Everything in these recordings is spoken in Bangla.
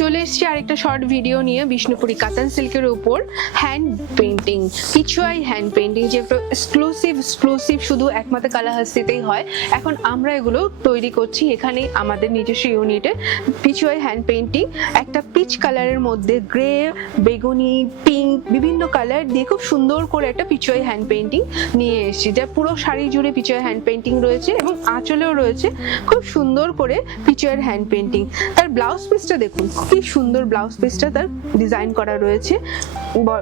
চলে এসেছি আরেকটা শর্ট ভিডিও নিয়ে বিষ্ণুপুরি কাতান সিল্কের উপর হ্যান্ড পেন্টিং, পিছুয়াই হ্যান্ড পেন্টিং, যে এক্সক্লুসিভ শুধু একমাত্র কালাহাস্তিতেই হয়। এখন আমরা এগুলো তৈরি করছি এখানে আমাদের নিজস্ব ইউনিটে। পিছুয়াই হ্যান্ড পেন্টিং একটা পিচ কালারের মধ্যে গ্রে, বেগুনি, পিঙ্ক বিভিন্ন কালার দিয়ে খুব সুন্দর করে একটা পিছুয়াই হ্যান্ড পেন্টিং নিয়ে এসেছি, যা পুরো শাড়ি জুড়ে পিছুয়াই হ্যান্ড পেন্টিং রয়েছে এবং আঁচলেও রয়েছে খুব সুন্দর করে পিছুয়াইয়ের হ্যান্ড পেন্টিং। তার ব্লাউজ পিসটা দেখুন, কি সুন্দর ব্লাউজ পিসটা তার ডিজাইন করা রয়েছে।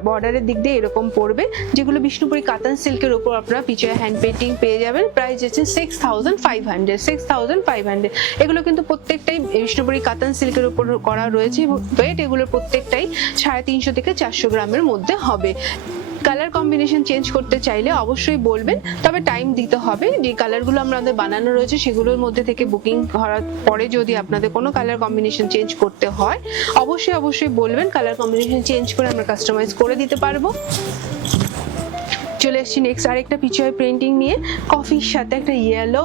বর্ডারের দিক দিয়ে এরকম পড়বে, যেগুলো বিষ্ণুপুরি কাতান সিল্কের উপর আপনারা পিছুয়াই হ্যান্ড পেন্টিং পেয়ে যাবেন। প্রাইস আছে 6500। এগুলো কিন্তু প্রত্যেকটাই বিষ্ণুপুরি কাতান সিল্কের উপর করা রয়েছে এবং ওয়েট এগুলোর প্রত্যেকটাই 350 থেকে 400 গ্রামের মধ্যে হবে। কালার কম্বিনেশন চেঞ্জ করতে চাইলে অবশ্যই বলবেন, তবে টাইম দিতে হবে। যে কালারগুলো আমাদের বানানো রয়েছে সেগুলোর মধ্যে থেকে বুকিং করার পরে যদি আপনাদের কোনো কালার কম্বিনেশন চেঞ্জ করতে হয় অবশ্যই বলবেন, কালার কম্বিনেশন চেঞ্জ করে আমরা কাস্টমাইজ করে দিতে পারবো। চলে এসেছি নেক্সট আরেকটা পিছুয়াই প্রিন্টিং নিয়ে, কফির সাথে একটা ইয়েলো,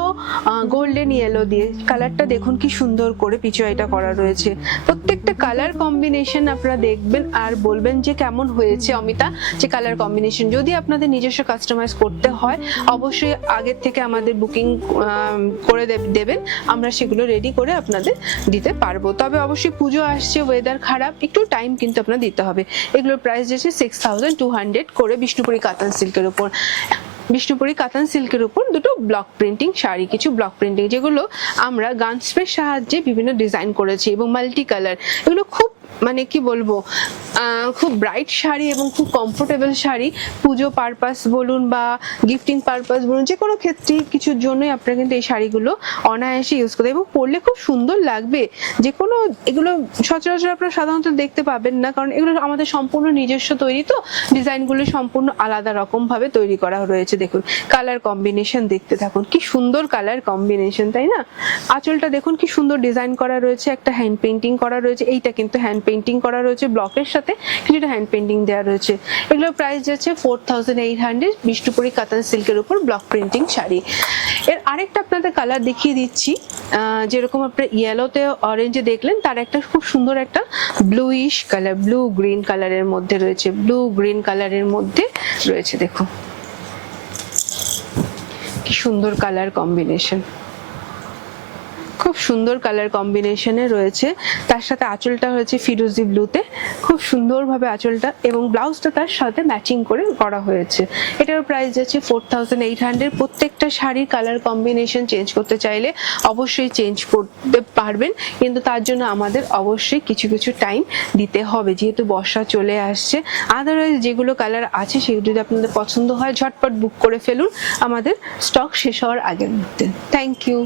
গোল্ডেন ইয়েলো দিয়ে কালারটা দেখুন কি সুন্দর করে পিছুয়াইটা করা রয়েছে। প্রত্যেকটা কালার কম্বিনেশন আপনারা দেখবেন আর বলবেন যে কেমন হয়েছে অমিতা, যে কালার কম্বিনেশন। যদি আপনাদের নিজস্ব কাস্টমাইজ করতে হয় অবশ্যই আগের থেকে আমাদের বুকিং করে দেবেন, আমরা সেগুলো রেডি করে আপনাদের দিতে পারবো। তবে অবশ্যই পুজো আসছে, ওয়েদার খারাপ, একটু টাইম কিন্তু আপনার দিতে হবে। এগুলোর প্রাইস আছে 6200 করে বিষ্ণুপুরি কাতান সিল্কের উপর। বিষ্ণুপুরি কাতান সিল্কের উপর দুটো ব্লক প্রিন্টিং শাড়ি, কিছু ব্লক প্রিন্টিং যেগুলো আমরা গান স্প্রের সাহায্যে বিভিন্ন ডিজাইন করেছি এবং মাল্টি কালার। এগুলো খুব মানে কি বলবো, খুব ব্রাইট শাড়ি এবং খুব কমফোর্টেবল শাড়ি। পুজো পারপাস বলুন বা গিফটিং পারপাস বলুন, যে কোনো ক্ষেত্রে কিছুর জন্যই আপনারা কিন্তু এই শাড়িগুলো অনায়াসে ইউজ করতে এবং পরলে খুব সুন্দর লাগবে। যে কোনো এগুলো সচরাচর আপনারা সাধারণত দেখতে পাবেন না, কারণ এগুলো আমাদের সম্পূর্ণ নিজস্ব তৈরি, তো ডিজাইনগুলো সম্পূর্ণ আলাদা রকম ভাবে তৈরি করা রয়েছে। দেখুন কালার কম্বিনেশন দেখতে থাকুন, কি সুন্দর কালার কম্বিনেশন, তাই না? আঁচলটা দেখুন কি সুন্দর ডিজাইন করা রয়েছে, একটা হ্যান্ড পেন্টিং করা রয়েছে। এইটা কিন্তু হ্যান্ড পেন্টিং করা রয়েছে ব্লকের সাথে, কিছুটা হ্যান্ড পেন্টিং দেওয়া রয়েছে। এগুলোর প্রাইস যাচ্ছে 4800 বিষ্ণুপুরি কাতান সিল্কের উপর ব্লক প্রিন্টিং শাড়ি। এর আরেকটা আপনাদের কালার দেখিয়ে দিচ্ছি, যেরকম আপনার ইয়েলোতে অরেঞ্জে দেখলেন, তার একটা খুব সুন্দর একটা ব্লুইশ কালার, ব্লু গ্রিন কালারের মধ্যে রয়েছে, ব্লু গ্রিন কালারের মধ্যে রয়েছে। দেখুন কি সুন্দর কালার কম্বিনেশন, খুব সুন্দর কালার কম্বিনেশনে রয়েছে। তার সাথে আঁচলটা হয়েছে ফিরোজি ব্লুতে, খুব সুন্দরভাবে আঁচলটা এবং ব্লাউজটা তার সাথে ম্যাচিং করে করা হয়েছে। এটার প্রাইস যাচ্ছে 4800। প্রত্যেকটা শাড়ির কালার কম্বিনেশন চেঞ্জ করতে চাইলে অবশ্যই চেঞ্জ করতে পারবেন, কিন্তু তার জন্য আমাদের অবশ্যই কিছু টাইম দিতে হবে, যেহেতু বর্ষা চলে আসছে। আদারওয়াইজ যেগুলো কালার আছে সেগুলো যদি আপনাদের পছন্দ হয় ঝটপট বুক করে ফেলুন আমাদের স্টক শেষ হওয়ার আগের মধ্যে। Thank you.